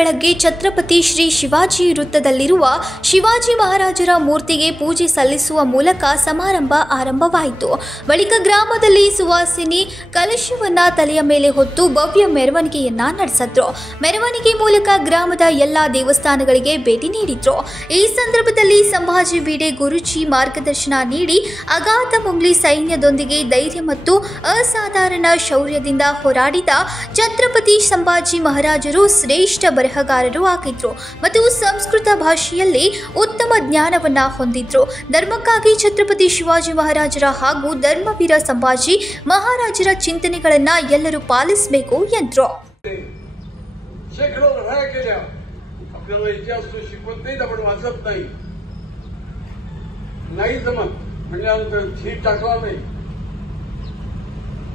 ಬೆಳಗ್ಗೆ ಛತ್ರಪತಿ ಶ್ರೀ ಶಿವಾಜಿ ವೃತ್ತದಲ್ಲಿರುವ ಶಿವಾಜಿ ಮಹಾರಾಜರ ಮೂರ್ತಿಗೆ ಪೂಜೆ ಸಲ್ಲಿಸುವ ಮೂಲಕ ಸಮಾರಂಭ ಆರಂಭವಾಯಿತು. ಬಳಿಕ ಗ್ರಾಮದಲ್ಲಿ ಸುವಾಸಿನಿ ಕಲಶವನ್ನ ತಲೆಯ ಮೇಲೆ ಹೊತ್ತು ಭವ್ಯ ಮೆರವಣಿಗೆಯನ್ನ ನಡೆಸಿದ್ರು. ಮೆರವಣಿಗೆ ಮೂಲಕ ಗ್ರಾಮದ ಎಲ್ಲಾ ದೇವಸ್ಥಾನಗಳಿಗೆ ಭೇಟಿ ನೀಡಿದ್ರು. ಈ ಸಂದರ್ಭದಲ್ಲಿ ಸಂಭಾಜಿ ಬೀಡೆ ಗುರುಜಿ ಮಾರ್ಗದರ್ಶನ ನೀಡಿ ಅಗಾಧ ಮುಂಗ್ಲಿ ಸೈನ್ಯದೊಂದಿಗೆ ಧೈರ್ಯ ಮತ್ತು ಅಸಾಧಾರಣ ಶೌರ್ಯದಿಂದ ಹೋರಾಡಿದ ಛತ್ರಪತಿ ಸಂಭಾಜಿ ಮಹಾರಾಜರು ಶ್ರೇಷ್ಠ ಬರಹಗಾರರು ಆಗಿದ್ರು ಮತ್ತು ಸಂಸ್ಕೃತ ಭಾಷೆಯಲ್ಲಿ ಉತ್ತಮ ಜ್ಞಾನವನ್ನ ಹೊಂದಿದ್ರು. ಧರ್ಮಕ್ಕಾಗಿ ಛತ್ರಪತಿ ಶಿವಾಜಿ ಮಹಾರಾಜರ ಹಾಗೂ ಧರ್ಮವೀರ ಸಂಭಾಜಿ ಮಹಾರಾಜರ ಚಿಂತನೆಗಳನ್ನ ಎಲ್ಲರೂ ಪಾಲಿಸಬೇಕು ಎಂದರು.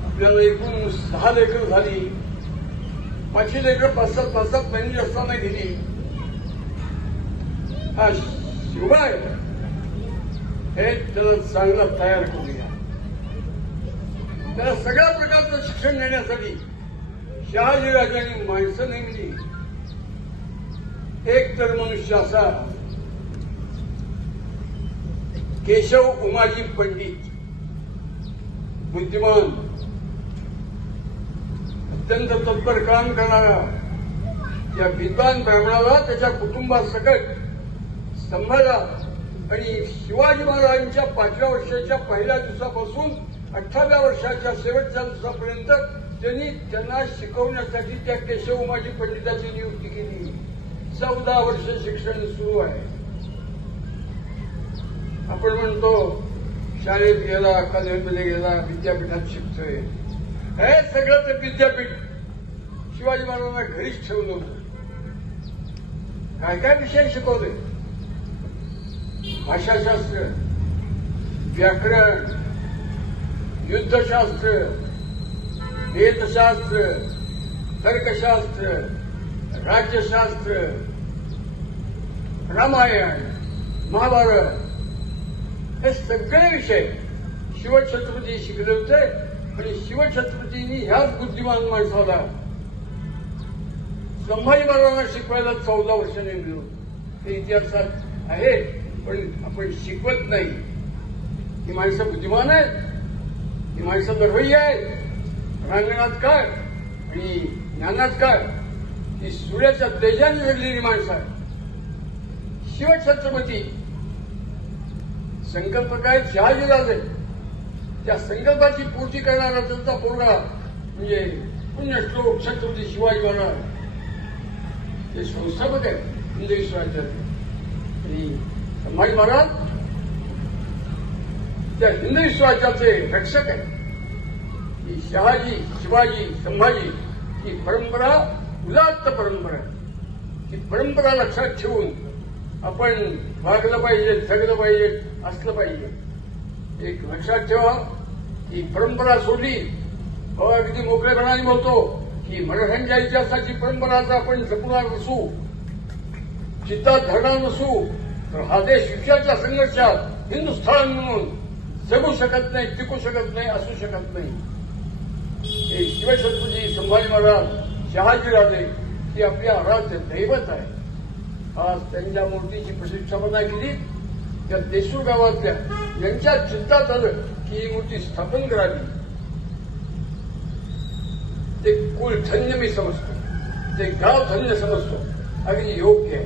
आपल्याला एकूण 6 लेकर झाली. 5 लेकर 5-7 महिने असताना गेली. हा शिवाय हे त्याला चांगला तयार करूया. त्याला सगळ्या प्रकारचं शिक्षण देण्यासाठी शहाजी राजांनी माणसं नेमली. एक तर मनुष्य असा केशव उमाजी पंडित, बुद्धिमान, अत्यंत तत्पर काम करणारा या विद्वान ब्राह्मणाला त्याच्या कुटुंबासकट सांभाळला आणि शिवाजी महाराजांच्या 5व्या वर्षाच्या पहिल्या दिवसापासून 18व्या वर्षाच्या शेवटच्या दिवसापर्यंत त्यांना शिकवण्यासाठी त्या केशव उमाजी पंडिताची नियुक्ती केली. 14 वर्ष शिक्षण सुरू आहे. आपण म्हणतो शाळेत गेला, कॉलेजमध्ये गेला, विद्यापीठात शिकतोय. हे सगळं ते विद्यापीठ शिवाजी महाराजांना घरीच ठेवलं होतं. काय काय विषय शिकवले? भाषाशास्त्र, व्याकरण, युद्धशास्त्र, वेदशास्त्र, तर्कशास्त्र, राज्यशास्त्र, रामायण, महाभारत, हे सगळे विषय शिवछत्रपती शिकले होते. आणि शिवछत्रपतींनी ह्याच बुद्धिमान माणसाला संभाजी महाराजांना शिकवायला 14 वर्ष नेमले होते. हे इतिहासात आहे, पण आपण शिकवत नाही. ही माणसं बुद्धिमान आहेत, ही माणसं दरवई आहेत. रांगणात काय आणि ज्ञानात काय, ही सूर्याच्या तेजाने जगलेली माणसं आहेत. शिवछत्रपती संकल्प काय? शहाजीराजे. त्या संकल्पाची पूर्ती करणारा त्यांचा पोरगा म्हणजे पुण्यश्लोक छत्रपती शिवाजी महाराज. ते संस्थापक आहेत हिंदवी स्वराज्याचे. आणि संभाजी महाराज त्या हिंदवी स्वराज्याचे रक्षक आहेत. ही शहाजी, शिवाजी, संभाजी ही परंपरा उदात्त परंपरा आहे. ही परंपरा लक्षात ठेवून आपण वागलं पाहिजे, जगलं पाहिजे, असलं पाहिजे. एक लक्षात ठेवा, ही परंपरा सोडली अगदी मोकळेपणाने बोलतो की मराठ्यांच्या इतिहासाची परंपरा जर आपण जपणार नसू, चित्तात धरणार नसू, तर हा देश विश्वाच्या संघर्षात हिंदुस्थान म्हणून जगू शकत नाही, टिकू शकत नाही, असू शकत नाही. हे शिवछत्रपती संभाजी महाराज, शहाजीराजे ही आपली आराध्य दैवत आहे. आज त्यांच्या मूर्तीची प्रतिष्ठापना केली. त्या देसूर गावातल्या यांच्या चित्तात आलं की ही मूर्ती स्थापन करावी. ते कुल धन्य मी समजतो, ते गाव धन्य समजतो. अगदी योग्य आहे.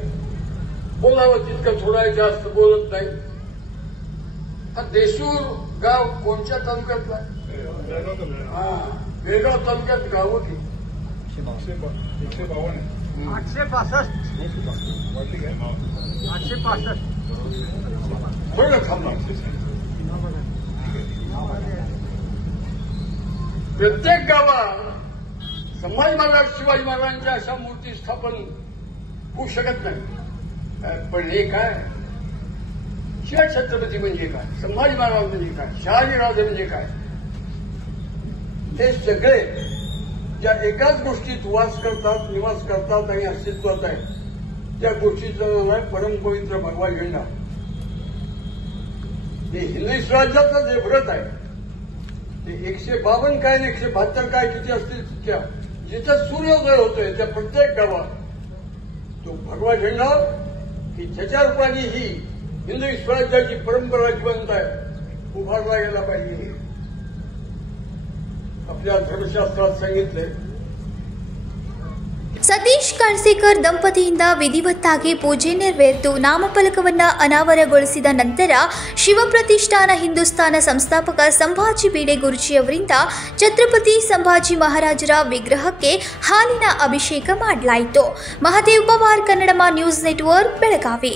बोलावं तितकं थोडा जास्त बोलत नाही. हा देसूर गाव कोणत्या तालुक्यातला? बेळगाव तालुक्यात गाव की 852 थोडं थांबणार. प्रत्येक गावात संभाजी महाराज, शिवाजी महाराजांच्या अशा मूर्ती स्थापन होऊ शकत नाही. पण हे काय? शिवछत्रपती म्हणजे काय? संभाजी महाराज म्हणजे काय? शहाजीराजे म्हणजे काय? हे सगळे ज्या एकाच गोष्टीत वास करतात, निवास करतात आणि अस्तित्वात आहेत, त्या गोष्टीचं नाव आहे परमपवित्र भगवा झेंडा. हे हिंदवी स्वराज्याचं जे व्रत आहे ते 152 काय आणि 172 काय किती असतील तितक्या जिथं सूर्योदय होतोय त्या प्रत्येक गावात तो भगवा झेंडा की ज्याच्या रूपाने ही हिंदवी स्वराज्याची परंपरा जिवंत आहे उभारला गेला पाहिजे. आपल्या धर्मशास्त्रात सांगितलंय. ಸತೀಶ್ ಕಳ್ಸೇಕರ್ ದಂಪತಿಯಿಂದ ವಿಧಿವತ್ತಾಗಿ ಪೂಜೆ ನೆರವೇರಿತು. ನಾಮಫಲಕವನ್ನು ಅನಾವರಣಗೊಳಿಸಿದ ನಂತರ ಶಿವಪ್ರತಿಷ್ಠಾನ ಹಿಂದೂಸ್ಥಾನ ಸಂಸ್ಥಾಪಕ ಸಂಭಾಜಿ ಬೀಡೆ ಗುರುಜಿಯವರಿಂದ ಛತ್ರಪತಿ ಸಂಭಾಜಿ ಮಹಾರಾಜರ ವಿಗ್ರಹಕ್ಕೆ ಹಾಲಿನ ಅಭಿಷೇಕ ಮಾಡಲಾಯಿತು. Mahadev Pawar, Kannadama news network, Belagavi.